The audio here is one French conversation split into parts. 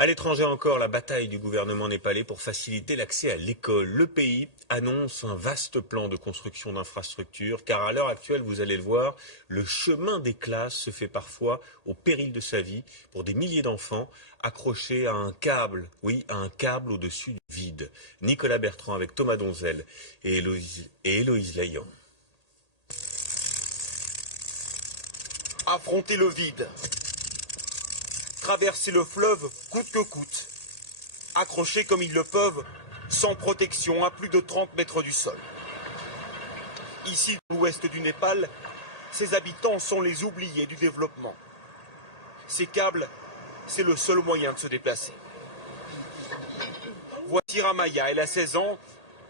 À l'étranger encore, la bataille du gouvernement népalais pour faciliter l'accès à l'école. Le pays annonce un vaste plan de construction d'infrastructures, car à l'heure actuelle, vous allez le voir, le chemin des classes se fait parfois au péril de sa vie pour des milliers d'enfants accrochés à un câble, oui, à un câble au-dessus du vide. Nicolas Bertrand avec Thomas Donzel et Héloïse Layan. Affronter le vide. Traverser le fleuve coûte que coûte. Accrochés comme ils le peuvent, sans protection à plus de 30 mètres du sol. Ici, dans l'ouest du Népal, ses habitants sont les oubliés du développement. Ces câbles, c'est le seul moyen de se déplacer. Voici Ramaya, elle a 16 ans,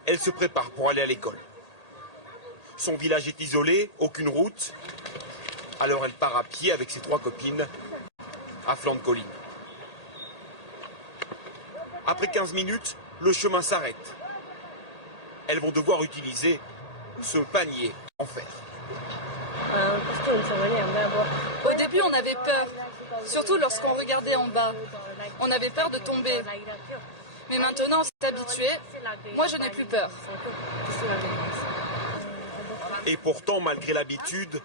elle se prépare pour aller à l'école. Son village est isolé, aucune route. Alors elle part à pied avec ses 3 copines à flanc de colline. Après 15 minutes, le chemin s'arrête. Elles vont devoir utiliser ce panier en fer. Au début, on avait peur, surtout lorsqu'on regardait en bas. On avait peur de tomber. Mais maintenant, on s'est habitué. Moi, je n'ai plus peur. Et pourtant, malgré l'habitude,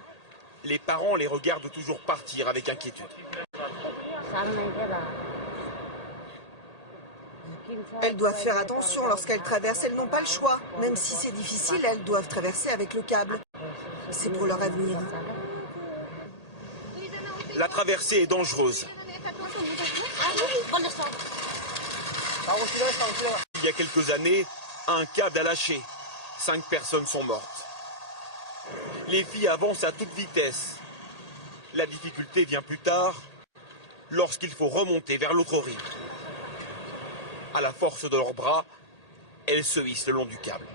les parents les regardent toujours partir avec inquiétude. Elles doivent faire attention lorsqu'elles traversent, elles n'ont pas le choix. Même si c'est difficile, elles doivent traverser avec le câble. C'est pour leur avenir. La traversée est dangereuse. Il y a quelques années, un câble a lâché. 5 personnes sont mortes. Les filles avancent à toute vitesse. La difficulté vient plus tard, lorsqu'il faut remonter vers l'autre rive. À la force de leurs bras, elles se hissent le long du câble.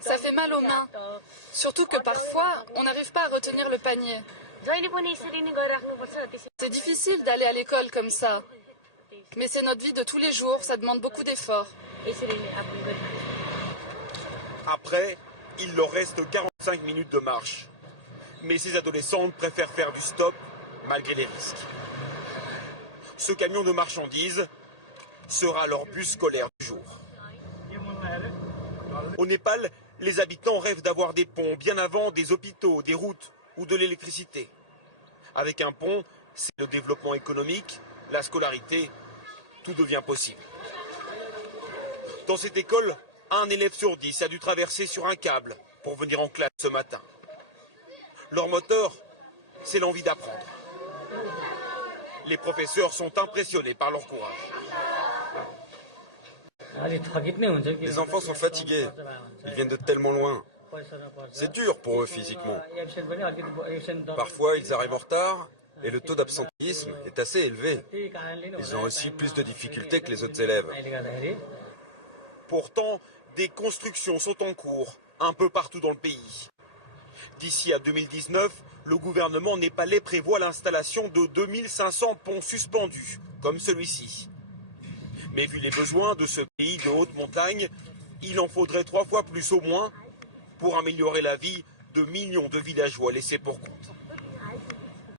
Ça fait mal aux mains. Surtout que parfois, on n'arrive pas à retenir le panier. C'est difficile d'aller à l'école comme ça. Mais c'est notre vie de tous les jours, ça demande beaucoup d'efforts. Après, il leur reste 45 minutes de marche. Mais ces adolescentes préfèrent faire du stop malgré les risques. Ce camion de marchandises sera leur bus scolaire du jour. Au Népal, les habitants rêvent d'avoir des ponts bien avant des hôpitaux, des routes ou de l'électricité. Avec un pont, c'est le développement économique, la scolarité, tout devient possible. Dans cette école, un élève sur 10 a dû traverser sur un câble pour venir en classe ce matin. Leur moteur, c'est l'envie d'apprendre. Les professeurs sont impressionnés par leur courage. Les enfants sont fatigués. Ils viennent de tellement loin. C'est dur pour eux physiquement. Parfois, ils arrivent en retard et le taux d'absentéisme est assez élevé. Ils ont aussi plus de difficultés que les autres élèves. Pourtant, des constructions sont en cours un peu partout dans le pays. D'ici à 2019, le gouvernement népalais prévoit l'installation de 2500 ponts suspendus, comme celui-ci. Mais vu les besoins de ce pays de haute montagne, il en faudrait 3 fois plus au moins pour améliorer la vie de millions de villageois laissés pour compte.